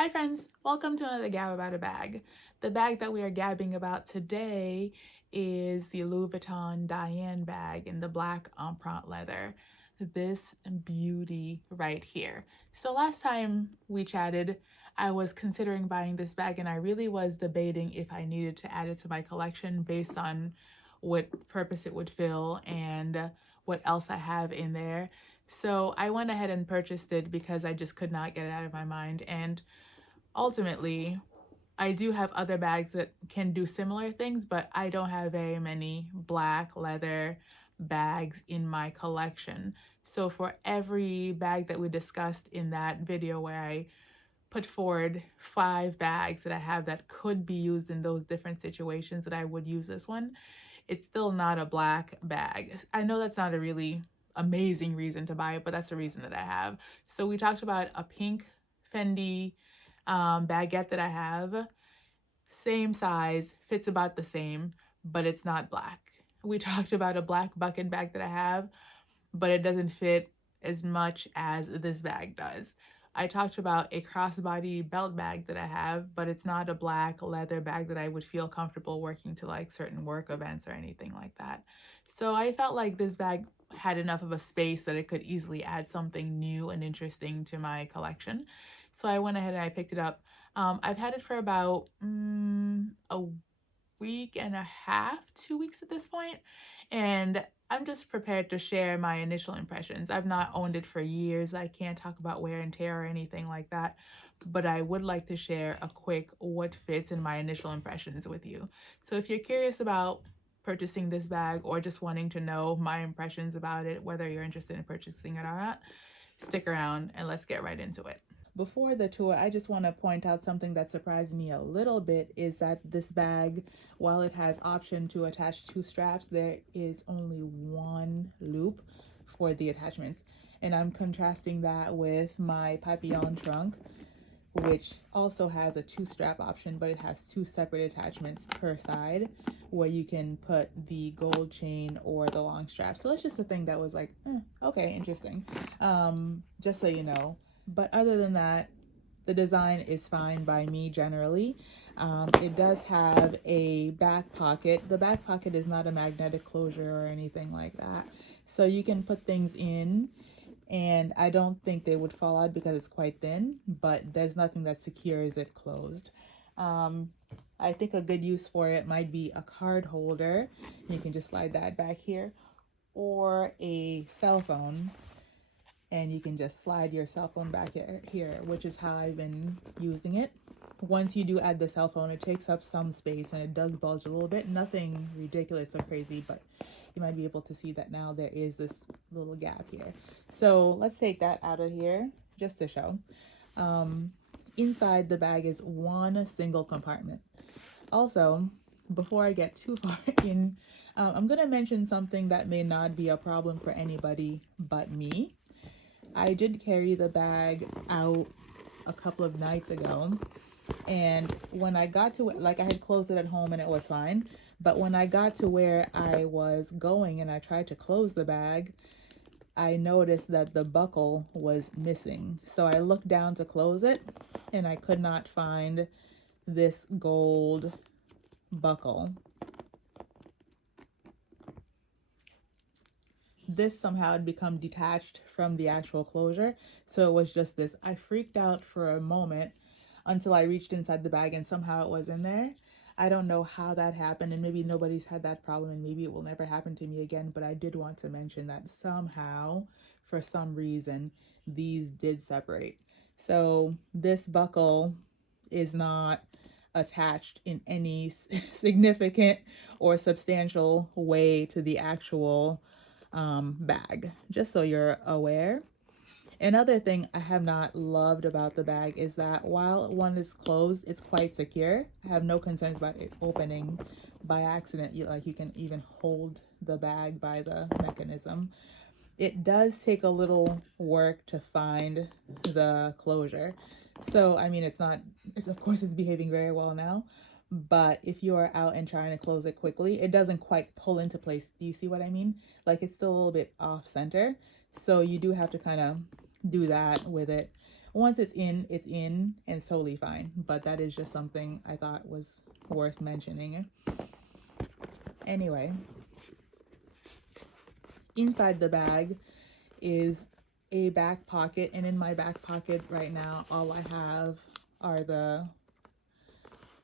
Hi friends, welcome to another Gab About a Bag. The bag that we are gabbing about today is the Louis Vuitton Diane bag in the black empreinte leather. This beauty right here. So last time we chatted, I was considering buying this bag and I really was debating if I needed to add it to my collection based on what purpose it would fill and what else I have in there. So I went ahead and purchased it because I just could not get it out of my mind. And ultimately, I do have other bags that can do similar things, but I don't have very many black leather bags in my collection. So for every bag that we discussed in that video where I put forward 5 bags that I have that could be used in those different situations that I would use this one, it's still not a black bag. I know that's not a really amazing reason to buy it, but that's the reason that I have. So we talked about a pink Fendi baguette that I have, same size, fits about the same, but it's not black. We talked about a black bucket bag that I have, but it doesn't fit as much as this bag does. I talked about a crossbody belt bag that I have, but it's not a black leather bag that I would feel comfortable working to like certain work events or anything like that. So I felt like this bag had enough of a space that it could easily add something new and interesting to my collection. So I went ahead and I picked it up. I've had it for about a week and a half, 2 weeks at this point, and I'm just prepared to share my initial impressions. I've not owned it for years. I can't talk about wear and tear or anything like that, but I would like to share a quick what fits in my initial impressions with you. So if you're curious about purchasing this bag or just wanting to know my impressions about it, whether you're interested in purchasing it or not, stick around and let's get right into it. Before the tour, I just want to point out something that surprised me a little bit is that this bag, while it has option to attach 2 straps, there is only one loop for the attachments. And I'm contrasting that with my Papillon trunk, which also has a 2 strap option, but it has 2 separate attachments per side where you can put the gold chain or the long strap. So that's just a thing that was like, okay, interesting. Just so you know. But other than that, the design is fine by me generally. It does have a back pocket. The back pocket is not a magnetic closure or anything like that. So you can put things in and I don't think they would fall out because it's quite thin, but there's nothing that secures it closed. Um, I think a good use for it might be a card holder. You can just slide that back here, or a cell phone, and you can just slide your cell phone back here, which is how I've been using it. Once you do add the cell phone, it takes up some space and it does bulge a little bit. Nothing ridiculous or crazy, but you might be able to see that now there is this little gap here. So let's take that out of here just to show. Inside the bag is one single compartment. Also, before I get too far in, I'm going to mention something that may not be a problem for anybody but me. I did carry the bag out a couple of nights ago, and when I got to it, like I had closed it at home and it was fine, but when I got to where I was going and I tried to close the bag, I noticed that the buckle was missing. So I looked down to close it and I could not find this gold buckle. This somehow had become detached from the actual closure, so it was just this. I freaked out for a moment until I reached inside the bag and somehow it was in there. I don't know how that happened, and maybe nobody's had that problem and maybe it will never happen to me again, but I did want to mention that somehow, for some reason, these did separate. So this buckle is not attached in any significant or substantial way to the actual bag, just so you're aware. Another thing I have not loved about the bag is that while one is closed, it's quite secure. I have no concerns about it opening by accident. You can even hold the bag by the mechanism. It does take a little work to find the closure. So, I mean, of course, it's behaving very well now. But if you are out and trying to close it quickly, it doesn't quite pull into place. Do you see what I mean? Like it's still a little bit off center. So you do have to kind of do that with it. Once it's in, and it's totally fine. But that is just something I thought was worth mentioning. Anyway, inside the bag is a back pocket, and in my back pocket right now, all I have are the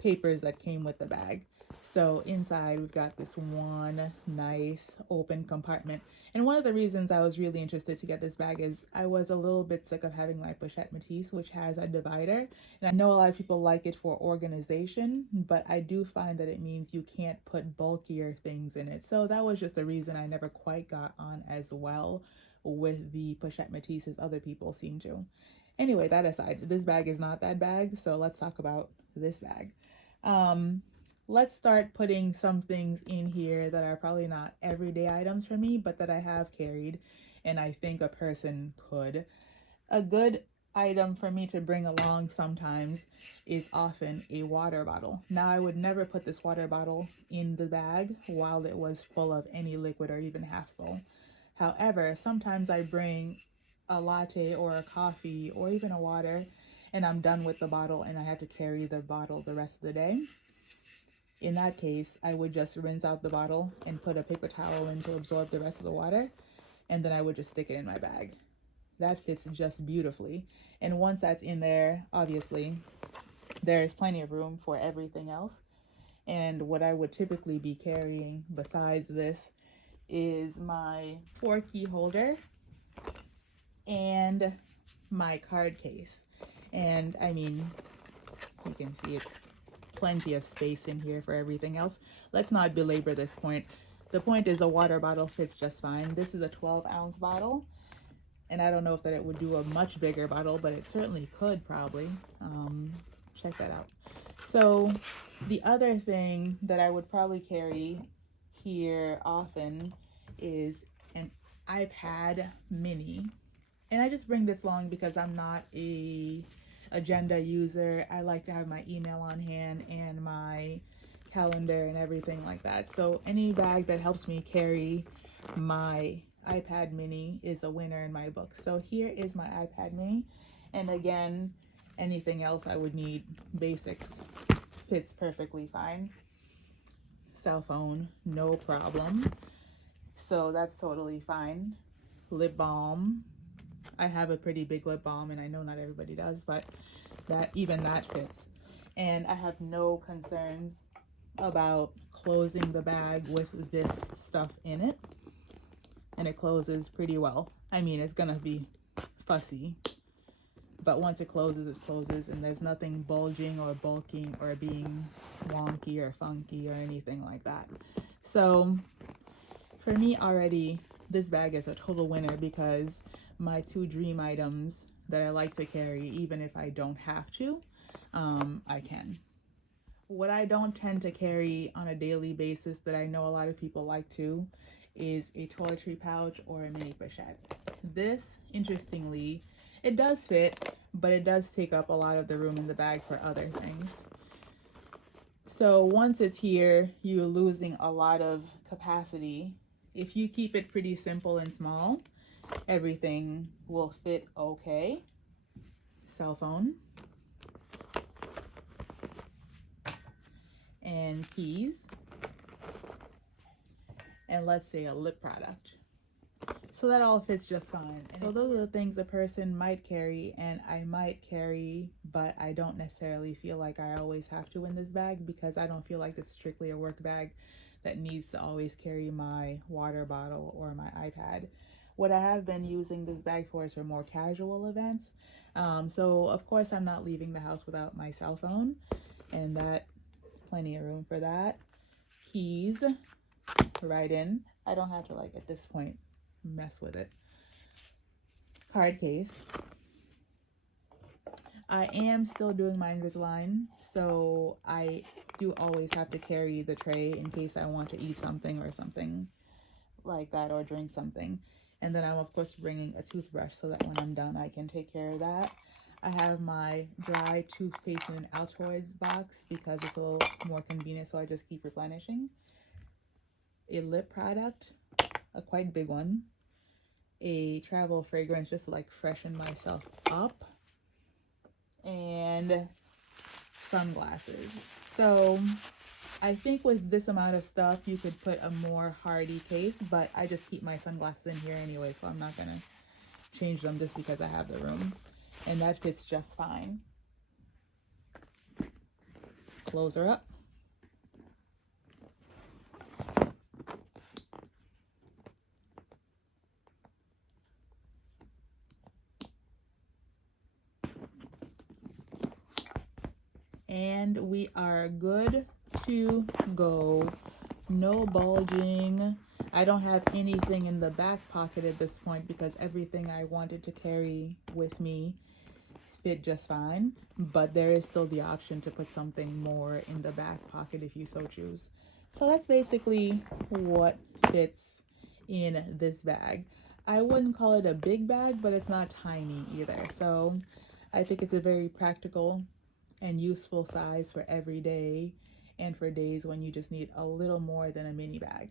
papers that came with the bag. So inside we've got this one nice open compartment. And one of the reasons I was really interested to get this bag is I was a little bit sick of having my pochette Matisse, which has a divider. And I know a lot of people like it for organization, but I do find that it means you can't put bulkier things in it. So that was just the reason I never quite got on as well with the pochette Matisse as other people seem to. Anyway, that aside, this bag is not that bag, so let's talk about this bag. Let's start putting some things in here that are probably not everyday items for me, but that I have carried and I think a person could. A good item for me to bring along sometimes is often a water bottle. Now, I would never put this water bottle in the bag while it was full of any liquid or even half full. However, sometimes I bring a latte or a coffee or even a water and I'm done with the bottle and I have to carry the bottle the rest of the day. In that case, I would just rinse out the bottle and put a paper towel in to absorb the rest of the water, and then I would just stick it in my bag. That fits just beautifully. And once that's in there, obviously, there's plenty of room for everything else. And what I would typically be carrying besides this is my 4-key holder and my card case. And I mean, you can see it's plenty of space in here for everything else. Let's not belabor this point. The point is a water bottle fits just fine. This is a 12-ounce bottle, and I don't know if that it would do a much bigger bottle, but it certainly could probably. Check that out. So the other thing that I would probably carry here often is an iPad mini. And I just bring this along because I'm not a agenda user. I like to have my email on hand and my calendar and everything like that. So any bag that helps me carry my iPad mini is a winner in my book. So here is my iPad mini. And again, anything else I would need, basics, fits perfectly fine. Cell phone, no problem. So that's totally fine. Lip balm. I have a pretty big lip balm, and I know not everybody does, but even that fits. And I have no concerns about closing the bag with this stuff in it. And it closes pretty well. I mean, it's gonna be fussy, but once it closes, and there's nothing bulging or bulking or being wonky or funky or anything like that. So for me already, this bag is a total winner because my 2 dream items that I like to carry, even if I don't have to, I can. What I don't tend to carry on a daily basis that I know a lot of people like to is a toiletry pouch or a mini pochette. This, interestingly, it does fit, but it does take up a lot of the room in the bag for other things. So once it's here, you're losing a lot of capacity. If you keep it pretty simple and small, everything will fit okay. Cell phone and keys, and let's say a lip product. So that all fits just fine. So those are the things a person might carry and I might carry, but I don't necessarily feel like I always have to in this bag because I don't feel like this is strictly a work bag that needs to always carry my water bottle or my iPad. What I have been using this bag for is for more casual events. So of course I'm not leaving the house without my cell phone, and that plenty of room for that. Keys, right in. I don't have to, like, at this point, mess with it. Card case. I am still doing my Invisalign, so I do always have to carry the tray in case I want to eat something or something like that, or drink something. And then I'm of course bringing a toothbrush so that when I'm done I can take care of that. I have my dry toothpaste in an Altoids box because it's a little more convenient, so I just keep replenishing. A lip product, a quite big one. A travel fragrance just to like freshen myself up. and sunglasses. So I think with this amount of stuff, you could put a more hardy case, but I just keep my sunglasses in here anyway, so I'm not gonna change them just because I have the room. And that fits just fine. Close her up. And we are good to go. No bulging. I don't have anything in the back pocket at this point because everything I wanted to carry with me fit just fine, but there is still the option to put something more in the back pocket if you so choose. So that's basically what fits in this bag. I wouldn't call it a big bag, but it's not tiny either. So I think it's a very practical and useful size for every day and for days when you just need a little more than a mini bag.